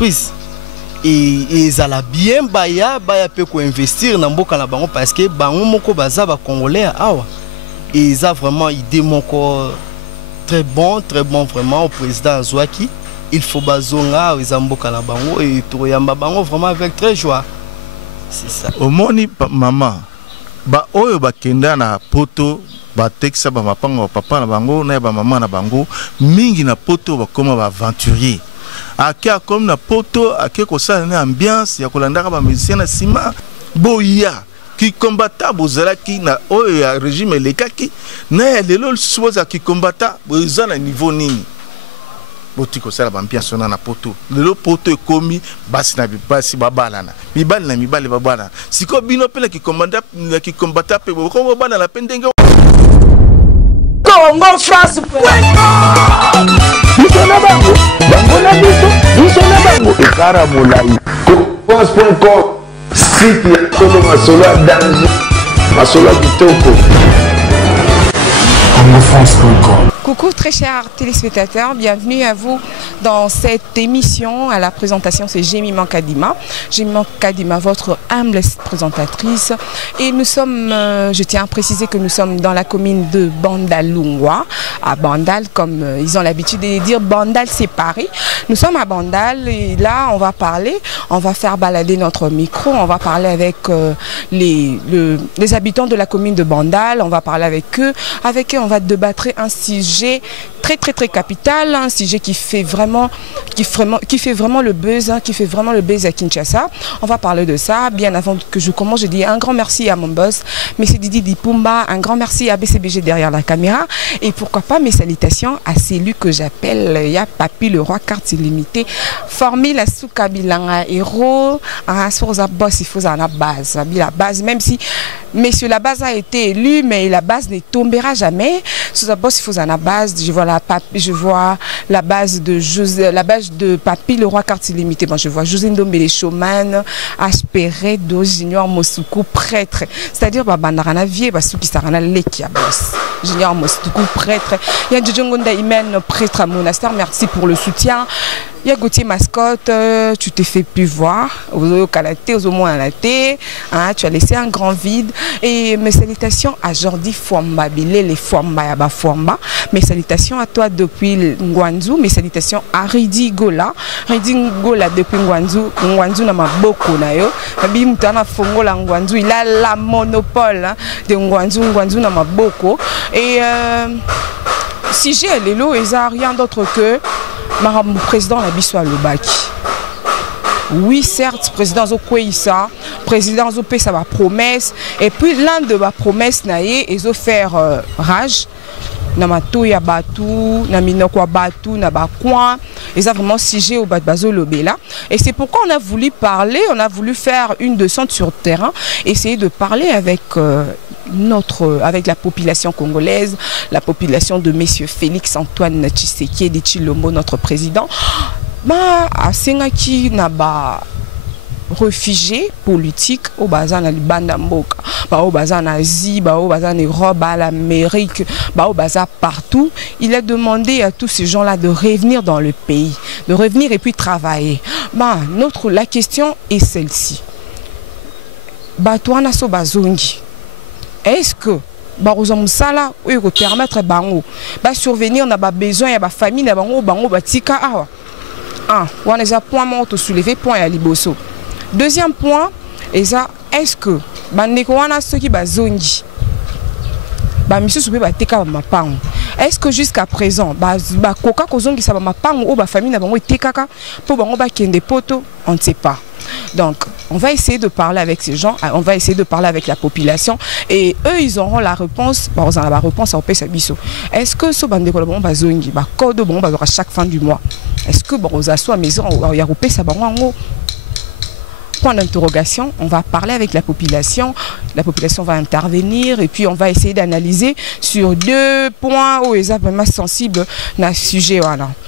entreprise et ça la bien baya peut investir dans mboka na bango parce que bango moko baza ba congolais awa et ça vraiment idée moko très bon vraiment au président Azwaki. Il faut bazonga ils mboka na bango et toyamba bango vraiment avec très joie. C'est ça. Au moni maman ba oyo ba kenda na poto ba teksa ba mapanga papa na bango na ba maman na bango mingi na poto ba koma ba aventurier. Akia comme na poto akia ko sa na ambiance ya kolanda ba musicien na sima boya qui combatta bozala ki na oyo ya régime lekaki na lelo soza ki combatta boza na niveau nini botiko sala ba ambiance na poto lelo poto ekomi basi na basi babalana mibali na mibali babana siko bino pele ki combatta pe ko bana la pendenge Congo France Coucou très chers téléspectateurs, bienvenue à vous dans cette émission. À la présentation, c'est Jemima Kadima. Jemima Kadima, votre humble présentatrice. Et nous sommes, je tiens à préciser que nous sommes dans la commune de Bandal-Lungwa. À Bandal, comme ils ont l'habitude de dire, Bandal c'est Paris. Nous sommes à Bandal et là on va parler, on va faire balader notre micro, on va parler avec les habitants de la commune de Bandal, on va parler avec eux on va débattre un sujet très capital, un sujet qui fait vraiment le buzz, qui fait vraiment le buzz à Kinshasa. On va parler de ça. Bien avant que je commence, je dis un grand merci à mon boss, M. Didi Dipumba, un grand merci à BCBG derrière la caméra et pourquoi pas mes salutations à celui que j'appelle ya Papi le roi carte illimitée, formé la soukabilanga héros, sur sa boss il faut la base, même si monsieur la base a été élu, mais la base ne tombera jamais. Sous la boss il faut la base. Je vois la base de Papi le roi carte illimitée. Bon, je vois José Ndombele Showman, Aspéré, Do Junior Mosuku prêtre. C'est-à-dire Bandarana vie Basuki Sarana Lekia boss. Junior Mosuku prêtre. Il y a Djongonda Imen prêtre à monastère. Merci pour le soutien. Il y a Gauthier Mascotte, tu t'es fait plus voir, aux Kalaté, aux moins Alaté, tu as laissé un grand vide. Et mes salutations à Jordi Fwamba, les Fwamba, Yaba Fwamba. Mes salutations à toi depuis Ngwanzu, mes salutations à Ridi Gola. Ridi Gola depuis Ngwanzu, Ngwanzu n'a pas beaucoup nayo. Abi Mutana Fongola Ngwanzu, il a la monopole de Ngwanzu, Ngwanzu n'a pas beaucoup. Et si j'ai les lots, il n'y a rien d'autre que Madame le président Nabiswa Lobaki. Oui, certes, président Zokweïsa, président Zopé, ça va promesse. Et puis l'un de ma promesses, ils ont fait rage. Namato ya batu, naminokwa batu, nabakwa. Et ça vraiment sujet au Batbazo Lobela. Et c'est pourquoi on a voulu parler, on a voulu faire une descente sur le terrain, essayer de parler avec avec la population congolaise, la population de messieurs Félix Antoine Tshisekedi Tshilombo, notre président. À Sengaki naba réfugiés politiques au bazar na Libanda Mboka, au bazar en Asie, au bazar en Europe, à l'Amérique, au bazar partout. Il a demandé à tous ces gens-là de revenir dans le pays, de revenir et puis travailler. La question est celle-ci. Batouana so bazongi. Est-ce que Barozamsala ou permettre bango survenir on a besoin il y a famille na bango batika awa. On a un point mort soulever point à liboso. Deuxième point, est-ce que ceux qui bazongi est-ce que jusqu'à présent koka kozongi sa mapango ou famille na bango etekaka pour bango ba kende poto, on ne sait pas. Donc, on va essayer de parler avec ces gens, on va essayer de parler avec la population et eux, ils auront la réponse. Ils auront la réponse à Pesabiso. Est-ce que ce bande de bon bazongi, code bon à chaque fin du mois? Est-ce que bon à maison il y a ça point d'interrogation, on va parler avec la population va intervenir et puis on va essayer d'analyser sur deux points où ils sont vraiment sensibles dans ce sujet.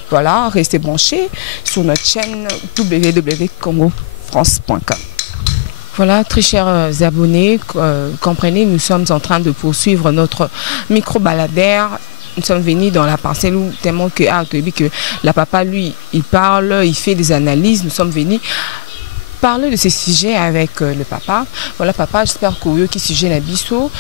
Voilà, restez branchés sur notre chaîne www.congofrance.com. Voilà, très chers abonnés, comprenez, nous sommes en train de poursuivre notre micro-baladaire nous sommes venus dans la parcelle où tellement que la papa, lui, il parle, il fait des analyses. Nous sommes venus parler de ces sujets avec le papa. Voilà, papa, j'espère que vous qui sujet la biso,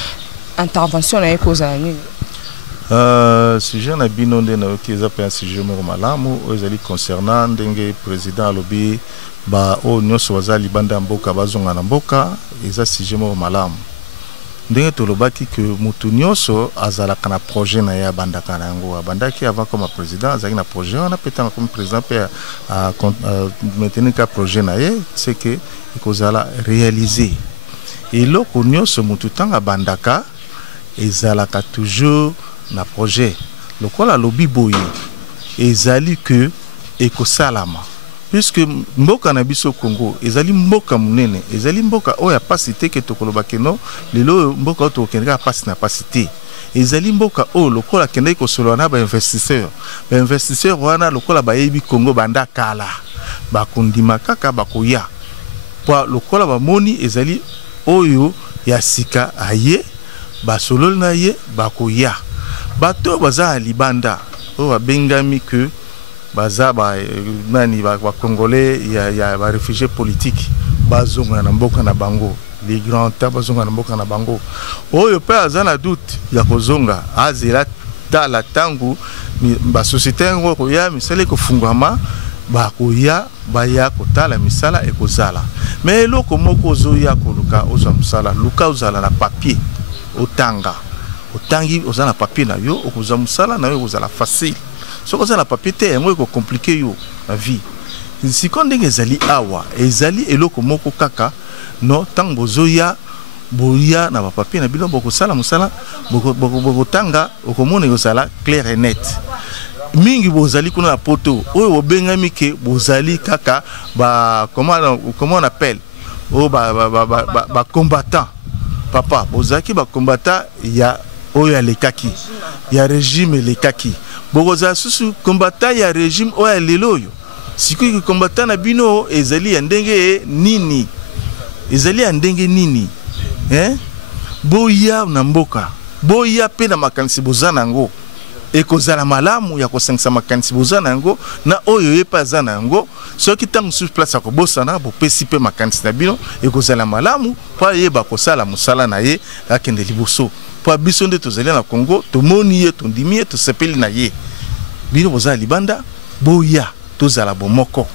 intervention à cause à la sujet na bino ndena qui est un sujet malamu ezali concernant ndenge président alobi ba o nyoso wazali banda mboka bazonga na mboka eza sujet malamu ndenge tolobaki que mutu nyonso azalaka na projet na ya bandaka na yango abandaki avant comme président azali na projet on a pétant comme président pe à maintenir ka projet na ye c'est que ikozala réaliser et loko nyonso mutu tanga bandaka ezalaka toujours na projet lokola lobi boye ezali que ekosalama puisque mboka na biso Congo ezali mboka munene ezali mboka oya pasité ke tokoloba keno lelo mboka to kenga pasi na pasité ezali mboka o lokola kende ko solo na ba investisseur wana lokola ba yebi Congo banda kala ba kundima kaka bakoya po lokola ba moni ezali oyo ya sika aye ba solo na ye bakoya bato baza libanda o bengami que baza ba nani ba congolais ya ba réfugiés politiques bazonga na mboka na bango les grands temps bazonga na mboka na bango oyo pe azana doute ya kozonga azela tala tangu ba société ngoko ya misale ko fungama ba koya ba ya kotala misala ekozala mais loko moko zoya koluka oza musala luka ozala na papier otanga otangi ozala na papier na yo okoza musala na yo ozala facile. Ce que la papier est compliqué la vie. Si quand on ezali awa ezali eloko moko kaka no tang bozoya boya na papier na bilo boko sala musala boko tanga okomona ezala clair et net. Mingi bozali kuna na poto oyo obengami ke bozali kaka ba comment on appelle ba combattant papa bozaki ba combattant ya oyo lekaki ya régime lekaki. Bogoza susu combattant ya régime oya leloyo sikoki combattant na bino ezali ndenge nini boya na mboka boya pe na makanisi bozana ngo ekozala malamu ya kosangisa makanisi bozana ngo na oyo yepa zana ngo soki tangu sur place ko bosana bo pesi pe makanisi na bino ekozala malamu pa yeba kosala musala na ye akende liboso po biso nde tozali na Congo tomoni ye tondimi ye tosepeli na ye bino bozala libanda boya tozala bomoko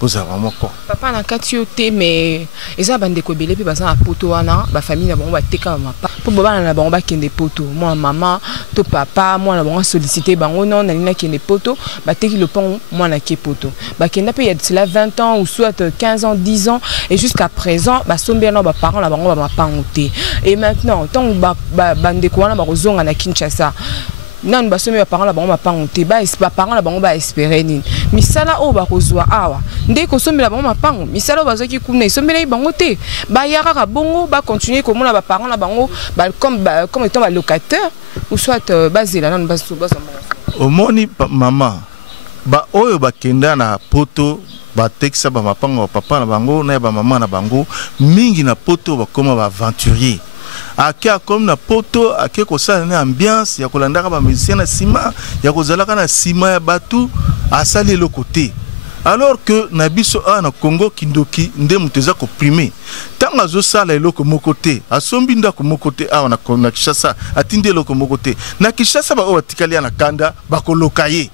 bozala moko papa na kati yo te mais eza bande ko belé pe baza na poto wana ba famille na bango ba teka mapa po baba na bango ba kende poto moi maman to papa moi na bango solliciter bango non na lina kende poto ba teki le pont moi na ke poto ba kenda pe il y a cela 20 ans ou soit 15 ans 10 ans et jusqu'à présent ba sombe na ba parents na bango ba mapangote et maintenant tant bande ko wana ba kozonga na Kinshasa nan basome ba parents la bango mapangote ba parents la bango ba espérer nini misala o ba kozwa awa ndé ko somela bango mapango misala ba zoki kuna isomela bango te ba yaka bongo ba continuer comme na ba parents la bango ba comme étant ba locataire ou soit basé là nan baso omoni maman ba oyo ba kenda na poto ba teksa ba mapango papa na bango na ba maman na bango mingi na poto ba koma ba aventurier akia comme na poto akia ko sala na ambiance ya kolandaka ba musicien na sima ya kozalaka na sima ya batu asali le côté alors que na biso na Congo kindoki nde muteza ko primer tanga zo sala eloko moko te asombi ndako moko te na Kinshasa atinde eloko moko te na Kinshasa ba otikali na kanda ba kolokaye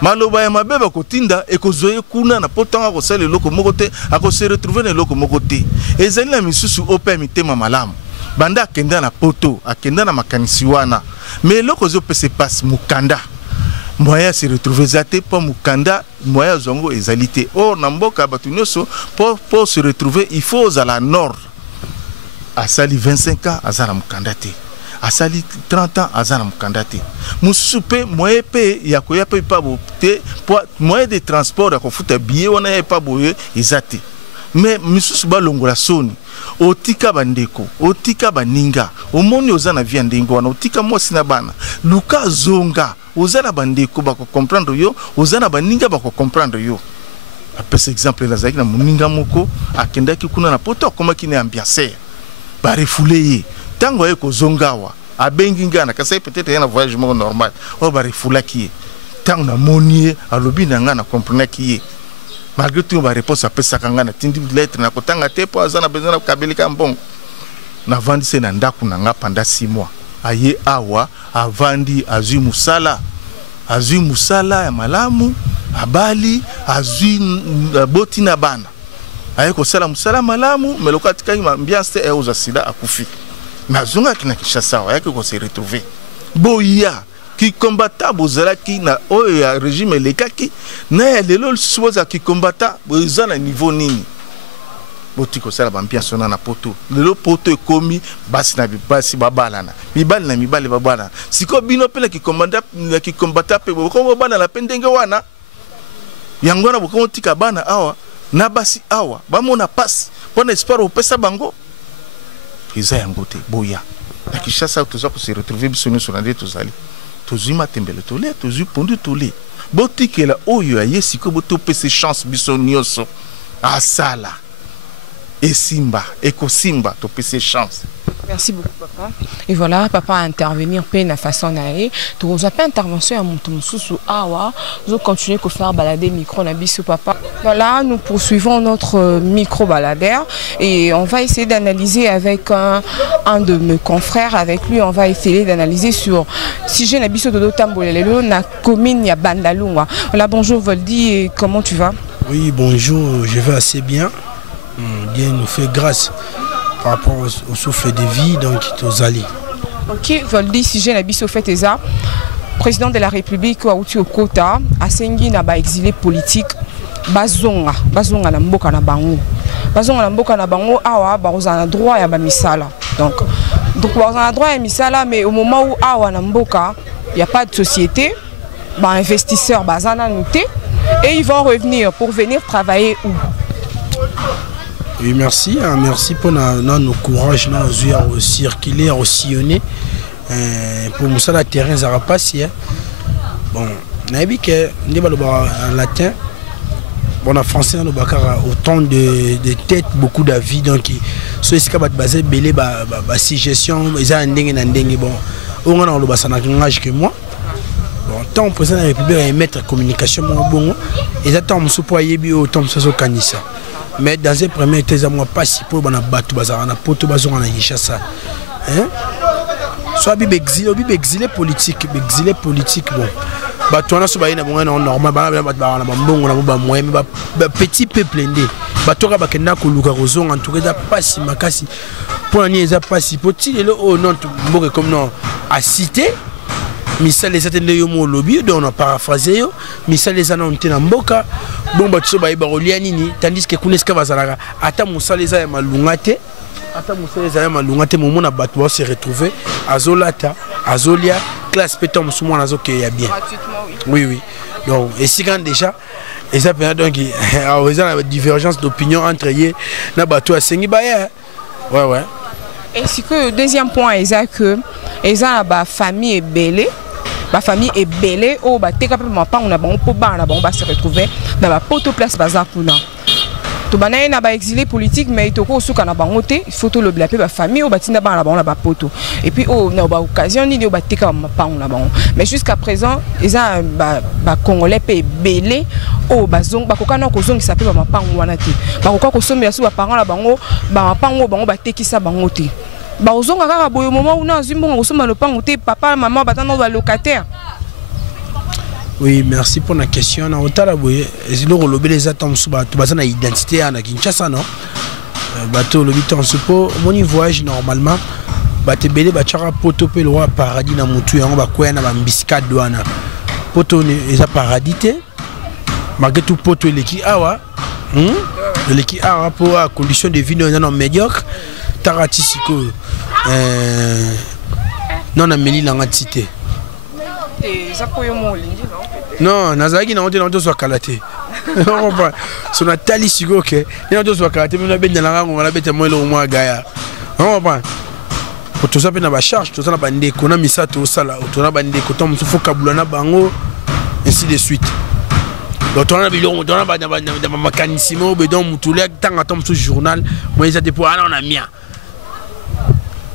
maloba ya mabe ba kotinda ekozoye kuna na potanga ko sala eloko moko te ako se retrouver na eloko moko te ezali na misusu ope mitema malamu banda akenda na poto akenda na makanisi wana mais loko zo pese passe mukanda moyen se retrouver zate pas mukanda moyen zongo ezalité or na mboka batu nyoso pour se retrouver il faut à la nord asali 25 ans azala mukanda te asali 30 ans azala mukanda te mususu pe moyen pe ya koya pe pa bo te moyen de transport ya kofuta billet wana ya pa boye ezate mais mususu ba longola soni otika bandeko otika baninga omoni ozana via ndengo wana otika mosi na bana luka zonga ozana bandeko bako comprendre yo ozana baninga bako comprendre yo apes exemple la zaki na muninga moko akendaki kuna na poto komaki ne ambiance ba refoulé tango eko zongawa a bengingana ka sai peut-être un voyage normal o ba refula qui tant na monier a lobi na ngana comprendre qui malgré tout ba réponse a pesa kangana tindi lettre na kotanga te po azana besoin na kabelika mbongo na vandi se na ndaku na nga pendant 6 mois aye awa avandi azui musala ya malamu abali azui boti na bana aye ko sala musala malamu melokati kai ambiance e oza sida akufi nazunga kina Kinshasa aye ko se retrouver boya qui combatta bozala ki na oya régime lekaki na ya lelo suboza ki combatta boza na niveau nini botiko sala bambiance na poto lelo poto ekomi basi na basi babalana mibali na mibali babalana siko bino pele ki combatta pe boko bana la pendenge wana yango na boko tika bana awa na basi awa bamona passe pona espoir opesa bango iza yango te boya na Kinshasa toza ko se retrouver biso sur na tozali tozima tembele tole tozu pondu tole botikela oyo ayesiko boto pese chance biso nyoso asala et Simba, Eco-Simba, tu peux ces chances. Merci beaucoup, papa. Et voilà, papa a intervenir peine à façon d'aller. Tu n'as pas intervention à mon sous awa. Nous continuons à faire balader micro nabisu papa. Voilà, nous poursuivons notre micro baladeur et on va essayer d'analyser avec un de mes confrères. Avec lui, on va essayer d'analyser sur si j'ai nabisu de Tambolelelo na commune ya Bandalungwa. Voilà, bonjour Voldi, et comment tu vas? Oui, bonjour, je vais assez bien. Dieu nous fait grâce par rapport au souffle de vie donc aux alliés. Ok, Voldi, si j'ai nabisu fait ça. Président de la République Outi Okota a sengi na ba exilé politique bazonga na mboka na bango. Bazonga na mboka na bango awa bazana droit ya ba misala. Donc bazana droit ya misala mais au moment où awa na mboka il y a pas de société, ba investisseurs bazana noté et ils vont revenir pour venir travailler où? Oui, merci, merci pour notre courage, nous circuler, nous sillonner. Pour nous, ça, le terrain, ça va passer. Bon, on a vu que en latin, bon, en français, on a autant de têtes, beaucoup d'avis. Donc, ce qui est basé sur suggestion, ils ont un dingue. Bon, on a un langage que moi. Bon, tant que le président de la République est maître de communication, ils attendent ce point, autant que ce soit canisa. Mais dans un premier temps, moi pas si pour bana batu bazara na poto bazonga na Kinshasa. Hein? Soit exilé politique bon. Batu na so ba ina bonga normal bana ba mbongo na ba moyen ba petit peuple ndé. Batu ka bakenda ko luka kozonga en tout cas pas si makasi. Pour ni eza pas si petit le oh non mboka comme non à cité. Misal les atende yo mo lobby donc on a paraphrasé yo misal les anonte na mboka bon batso ba ibarolia nini tandis que kuneska bazalaka ata musala za malungate momo na bato se retrouver azolata azolia classe pétom musumo nazo ke ya bien oui donc et si quand déjà et ça peut donc il y a une divergence d'opinion entre eux na bato asengi ba ouais et si que deuxième point est que eza ba famille est belée. Ma famille est belle, oh bah t'es capable de pas on a bon pour on va se retrouver dans la poto place bazar kuna. To banaye na ba exilé politique mais itoko suka na bangote il faut to le blaper ba famille oh bah tina ba na ba poto et puis oh na ba occasion ni oh bah t'es capable pas on a bon mais jusqu'à présent ils ont ba congolais pe belé oh bah zong ba kokana ko zong s'appelle ba mapa wana te ba kokana ko sombi asu ba parents la bango ba mapa ngo bango ba tekisa bangote. Bah aux gens à au moment où nous sommes le pan papa maman battant dans locataire. Oui, merci pour la question. On a talaboué et le lobby les attentes sous bateau basana identité à Kinshasa non. Bateau lobby temps support mon voyage normalement bateau belé bachara poto pe le roi paradis na mutu yango bakoya na bambisika douana. Poto les paradis te malgré tout poto leki awa leki awa pour condition de vie non médiocre. Tarati siko non ameli langa cité non nazaki na hotel ndo so kalate on va so na tali siko ke ndo so kalate mena benda langa ngoma beta mo lo mwa gaya on va pour tout ça pe na ba charge tout ça na bande ko na misato sala to na bande ko tom so fokabula na bango ainsi de suite. Donc on a vu on a ba mécanisme be don mutule tanga tom so journal moi ça depuis on a mia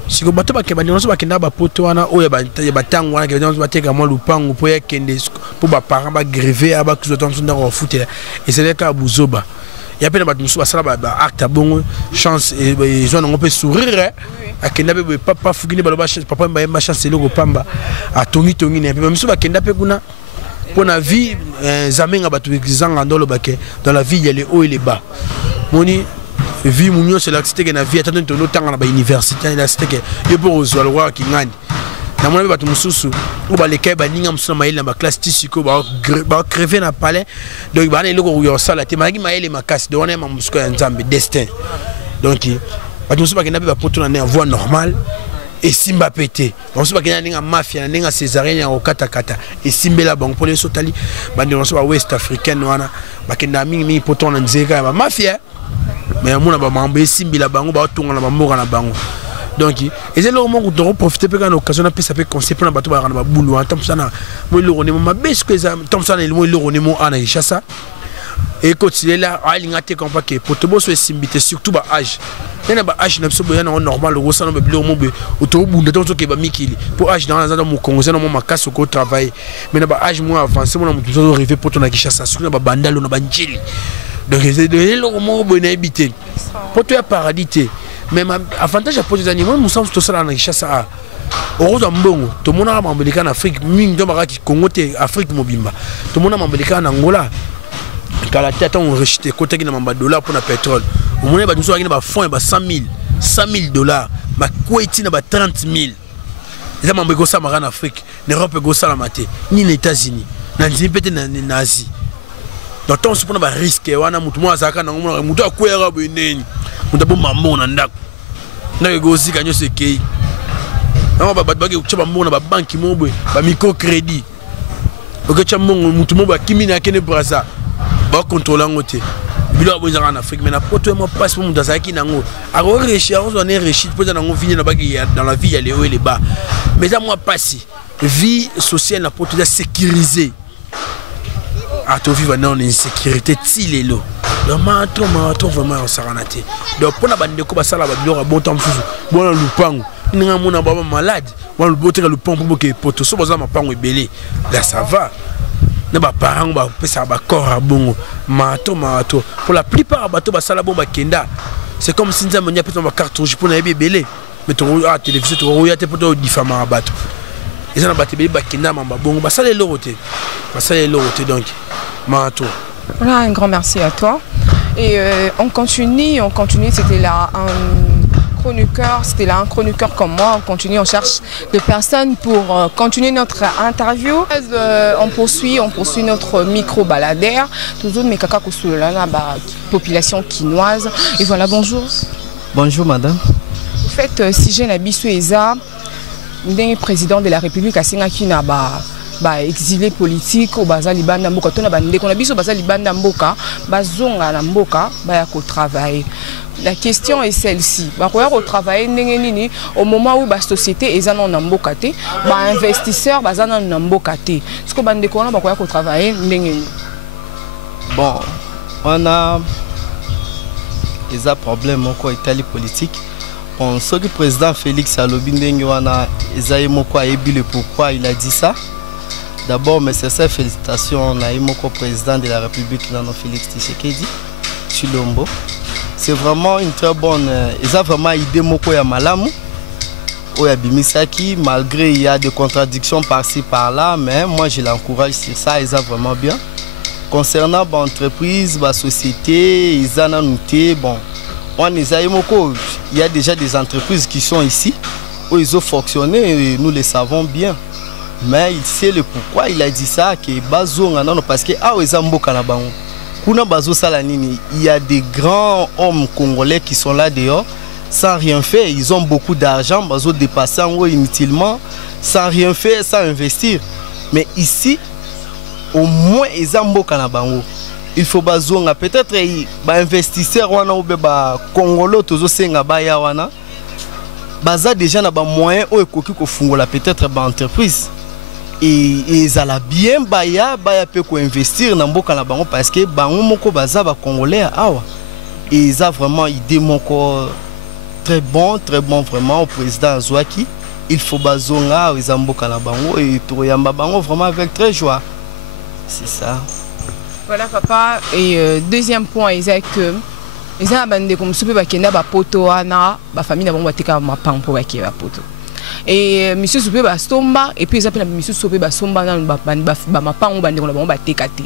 Si vous bateau bakenda nyonso bakenda ba poto wana oya ba tango wana ke nyonso bateka mo lupango po ya kende po ba parents ba grever aba kuzo tanso ndako footela et c'est le cas buzoba ya pena ba muso basala ba acte bon chance et ils ont un peu sourire akenda be papa fukini baloba papa mba chance le ko pamba a tongi ne pe muso bakenda pe kuna pour la vie zamenga batu bizanga ndolo bake dans la vie il y a les hauts et les bas moni vie munyo c'est la cité na vie attendre to tanga na ba université la cité que yo pour zo alwa ki ngani na mona batu mususu o ba lekay ba ninga mususu maile na ba classe tisiko ba crever na palais donc ba na eloko yo sala te magi maile makasi de wana ma musuko ya nzambe destin donc batu mususu ba kena ba poto na voie normale et simba pété mususu ba kena ninga mafia ninga césarien ya okata kata et simbela bango pour les sotali ba ndonso ba west africaine wana ba kena mingi poto na nzeka ba mafia mais mon ba mambe simbi la bango ba tonga na ba mboka na bango donc et c'est le moment où on profiter pe quand occasion na pe ça peut concept na bato ba na ba bulu en tant ça na mo le rone ma beske tant ça na le rone mo ana chassa et continuer là alinga te comme pas que potobo so simbité surtout ba âge na ba âge na biso boya na normal le rosa na ba bilo mo be otobunda tant que ba mikili pour âge dans la mo Congo na mo makasi ko travailler mais na ba âge mo avancé mo na mo toujours arriver poto na Kinshasa surtout na ba bandalo na ba njili. Donc c'est de l'homme bon habité. Pour toi paradis mais avantage à pour les animaux nous sommes tous ça en richesse à Orozo mbongo tout le monde a américain en Afrique mine de maraki Congo Afrique mobimba tout le monde a américain en Angola quand la tête on rejeté côté qui na mamba dollar pour le pétrole au monde ba nous a ba fonds ba 100,000 dollars ba Kuwait na ba 30,000 les amambé go ça en Afrique l'Europe go ça la maté ni les États-Unis na nzipete na Asie. Donc on se prend un risque wana mutu mo azaka na ngomona mutu akwera beneni mutu bo mamona ndako na go zika nyo sekei na ba bage uchaba mbona ba banki mobwe ba microcrédit okecha mbongo mutu mobwe kimi na kene braza ba contrôler ngote bilo bo zaka en Afrique mais na poto mo passe mutu azaki nango aro réussir on est réussir pour na vini na bagi dans la vie il y a les hauts et les bas mais ça moi passe vie sociale na poto sécurisée à tout vivre dans l'insécurité tilelo le maton vraiment on s'arrête donc pour la bande de ko basala ba biloko bon temps fufu bon lupango ninga mona baba malade bon le boter le pont pour que poto so baza mapango ebele là ça va na ba parents ba pesa ba corps bongo maton pour la plupart bato basala bon ba kenda c'est comme si nzambe nya pesa ba cartouche pour na ebele mais to a télévision to roya te poto difama bato et ça na bato ebele ba kenda mamba bongo basala lorote donc Mato. Voilà, un grand merci à toi. Et on continue, c'était là un chroniqueur comme moi, on continue, on cherche des personnes pour continuer notre interview. On poursuit notre micro-baladaire, toujours mes caca la population quinoise. Et voilà, bonjour. Bonjour madame. Vous faites si jeune Abissou Eza, président de la République à Singakina, exilé politique au baza libanda mboka tona bande qu'on a biso baza libanda mboka bazonga na mboka ba ko travailler. La question est celle-ci, ba ko travailler ndenge nini au moment où ba société ezana na mboka te ba investisseur bazana na mboka te ce que bande qu'on ba ko travailler ndenge nini. Bon on a des problèmes encore Italie politique. Bon ce que président Félix alobi ndenge wana ezaye moko ayebi le pourquoi il a dit ça. D'abord, mes sincères félicitations à Imoko, président de la République, Nano Félix Tshisekedi, Chilombo. C'est vraiment une très bonne. Ils ont vraiment idée Moko ya Malamu, Oya Bimisaki, malgré il y a des contradictions par-ci par-là, mais moi je l'encourage sur ça, ils ont vraiment bien. Concernant l'entreprise, la société, ils ont noté, bon, il y a déjà des entreprises qui sont ici, où ils ont fonctionné, et nous les savons bien. Mais il sait le pourquoi il a dit ça que bazo ngana parce que il y a des grands hommes congolais qui sont là dehors sans rien faire, ils ont beaucoup d'argent, bazo dépasser inutilement sans rien faire, sans investir. Mais ici au moins ils ont beaucoup na bango. Il faut bazo nga peut-être ba investisseur wana ou ba congolais tozo senga ba ya wana baza déjà na ba moyen o ekoki ko fungola peut-être ba entreprise. Et ils allaient bien baya peut investir dans mboka na bango parce que bango moko baza ba congolais awa et ils ont vraiment idée moko très bon vraiment au président Azouaki. Il faut bazonga Izamboka na bango et Toyamba bango vraiment avec très joie. C'est ça. Voilà papa. Et deuxième point, c'est que les gens bande comme soupe bakenda ba poto ana ba famille na bango bateka ma pan pour baké ba poto. Et monsieur soupe ba somba et puis ils appellent monsieur soupe ba somba na ba ma pan bande ko na bango bateka te.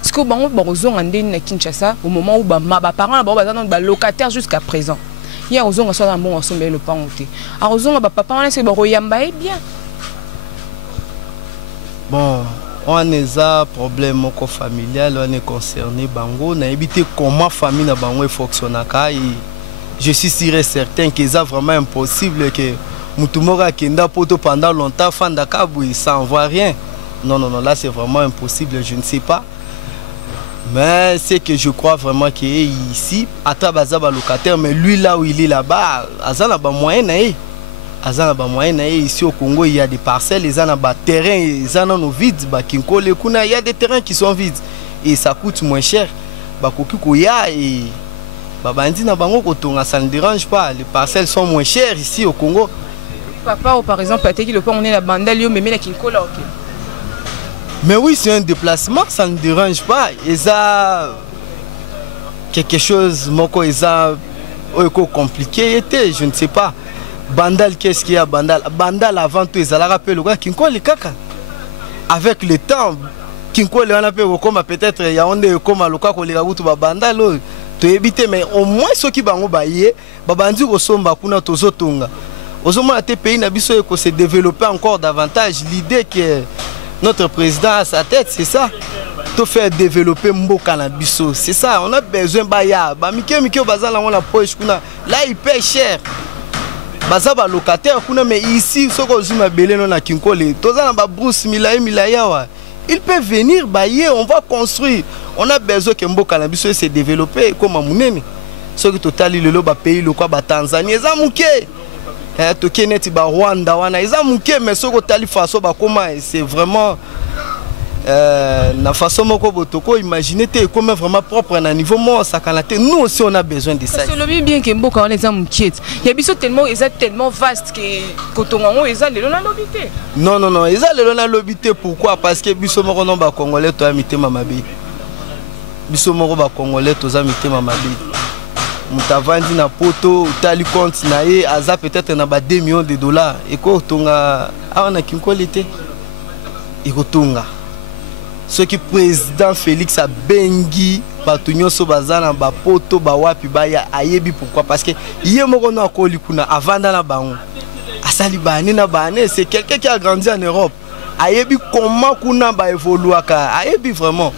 Parce que bango bazonga ndeni na Kinshasa au moment où ba parents na bango bazana ba locataire jusqu'à présent. Il y a aux soit un bon ensemble le pan ôté. À aux papa on c'est royamba bien. Bon, on a un problème familial, on est concerné bango, on a évité comment famille na bango fonctionne et je suis sûr et certain que c'est vraiment impossible que mutumora kenda poto pendant longtemps fanda kabui sans voir rien. Non là c'est vraiment impossible, je ne sais pas. Mais c'est que je crois vraiment qu'il est ici, à Tabazaba locataire, mais lui là où il est là-bas, Azana ba moyen ici au Congo, il y a des parcelles, ils ont des terrains, ils en ont vides, il y a des terrains qui sont vides et ça coûte moins cher. Et ça ne dérange pas, les parcelles sont moins chères ici au Congo. Papa, par exemple, on est la bandale, mais la Kinkola, ok. Mais oui, c'est un déplacement, ça ne dérange pas. Et ça, quelque chose, compliqué, je ne sais pas. Bandal, qu'est-ce qu'il y a Bandal? Bandal avant tout, ils allaient rappeler le gars, Kinko les caca. Avec le temps, Kinko les appelle comme peut-être Yaoundé comme le cas qu'on les a vu tout Bandal, tu éviter, mais au moins ceux qui vont bailler, Babandi au somba kuna tozotonga. Au moment où pays n'a pas se développer encore davantage, l'idée que notre président à sa tête, c'est ça. Tout faire développer Mboka na biso, c'est ça. On a besoin baya. Ba mike bazala on la poche kuna. Là il paye cher. Bazaba locataire kuna mais ici soko zuma belé non na Kinkole. Toza na ba brousse milaya wa. Il peut venir bailler, on va construire. On a besoin que Mboka na biso se développer comme amunene. Ce qui total le ba pays le quoi ba Tanzanie za muke. Tokeneti ba Rwanda wana eza muke mais soko tali faso ba comment c'est vraiment la façon moko botoko imaginer te comme vraiment propre na niveau moi ça kanate nous aussi on a besoin de ça. C'est le bien que Mboka on est en muke. Il y a biso tellement vaste que kotongo eza lelo na lobité. Non eza lelo na lobité pourquoi parce que biso moko non ba congolais to amité mamabe. Biso moko ba congolais to amité mamabe. Moutavandi na poto, tali compte na ye, aza peut-être na ba 2 millions de dollars. Et ko tonga, on a kinkolité. Et ko tonga. Ce qui président Félix a bengi, batunyo so bazana ba poto ba wapi ba ya ayebi pourquoi parce que yé moko na koli kuna avant dans la bango. Asali bani na bane, c'est quelqu'un qui a grandi en Europe. Ayebi comment kuna ba évoluer ka, ayebi vraiment.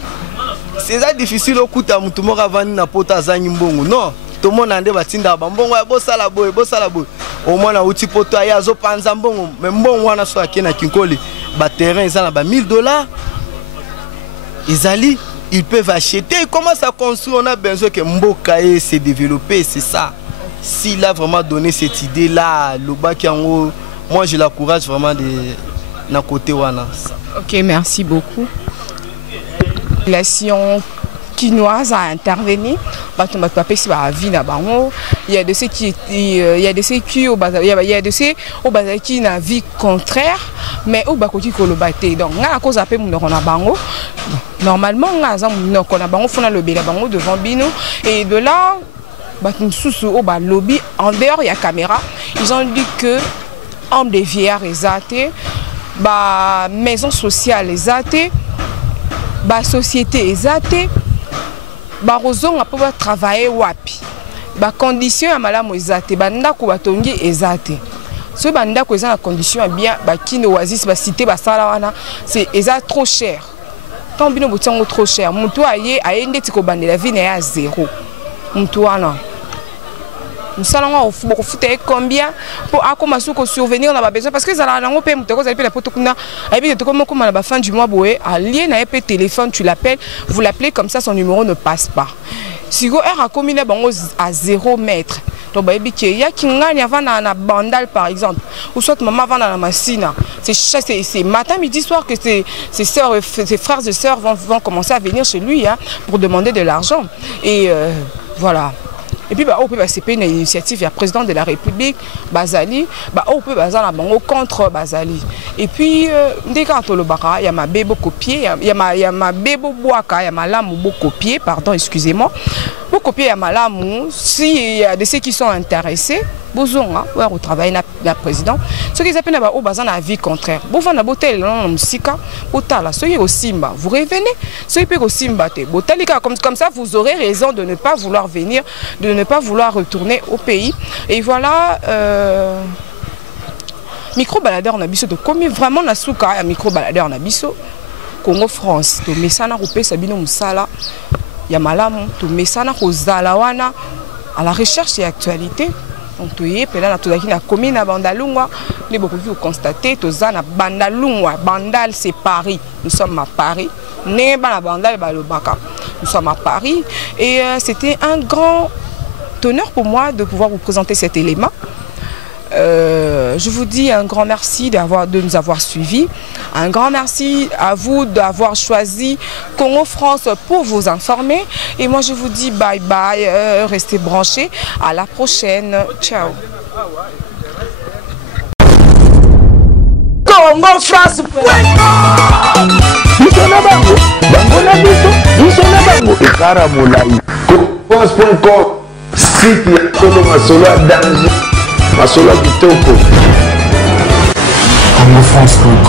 C'est ça difficile au kuta mutumo ravani na poto azanyi mbongo. Non. Tout le monde a dit batinda bambongo ya bosala boy au moins na uti poto ya zo panza mbongo mais mbongo wana so akena Kinkoli ba terrain ezala ba $1000 ezali ils peuvent acheter ils commencent à construire on a besoin que Mboka se développer c'est ça s'il a vraiment donné cette idée là le baki en haut moi je l'encourage vraiment de na côté wana. OK, merci beaucoup. Relation quinoise à intervenir il y a de ceux qui au qui na vie contraire mais au bakoti ko lo baté donc na cause appel mon na bango normalement na za mon na bango fona lo bela bango devant bino et de là batumsusu au ba lobby en dehors il y a caméra ils ont dit que homme des vieillards exaté ba maison sociale exaté ba société exaté barozonga po ba travailler wapi ba condition ya malamu ezate banda ko batongi ezate so banda ko eza na condition bien ba kino oasis ba cité ba sala wana c'est eza trop cher tant bino botango trop cher mutu aye ndeti ko bandela vie na ya zéro mutu wana musalanga ofuboko futa combien pour akomasu ko survenir na ba besoin parce que zala nango pe mutu ko zali pe la poto kuna ayebi to comme na ba fin du mois boé allié na pe téléphone tu l'appelles vous l'appelez comme ça son numéro ne passe pas si go a commis na bango à 0 mètre donc bayebi ke ya kingani avant na bandal par exemple ou soit maman avant na masina c'est matin midi soir que ses frères et sœurs vont commencer à venir chez lui hein, pour demander de l'argent et voilà. Et puis on peut c'est une initiative, il y a président de la République Bazali, on peut bazala bango contre Bazali. Et puis dès quand le bara, il y a ma bébé copier, il y a ma bébé boaka, il y a ma lame beau copier, pardon, excusez-moi. Beau copier il y a ma lame, si il y a de ceux qui sont intéressés, besoin hein, au travail la président. Ce qu'ils appellent au bazan à vie contraire. Bon vendre botel non musika, botala, soyez au Simba, vous revenez, soyez au Simba te. Botalika comme ça vous aurez raison de ne pas vouloir venir, de ne pas vouloir retourner au pays. Et voilà micro baladeur na biso de comme vraiment na souka micro baladeur na biso Congo France to mesana ko pesa bino musala ya malamu to mesana ko zala wana à la recherche et actualité. Donc tu es là tout na commune na Bandalungwa, les beaucoup vous constater to za na Bandalungwa, Bandal c'est Paris. Nous sommes à Paris. Né ba na Bandal ba le Baka. Nous sommes à Paris et c'était un grand honneur pour moi de pouvoir vous présenter cet élément. Je vous dis un grand merci de nous avoir suivis. Un grand merci à vous d'avoir choisi Congo France pour vous informer. Et moi je vous dis bye bye, restez branchés. À la prochaine. Ciao. Congo France. Site ya Kolo Masolo à danger. Masolo Kitoko. Congo France.com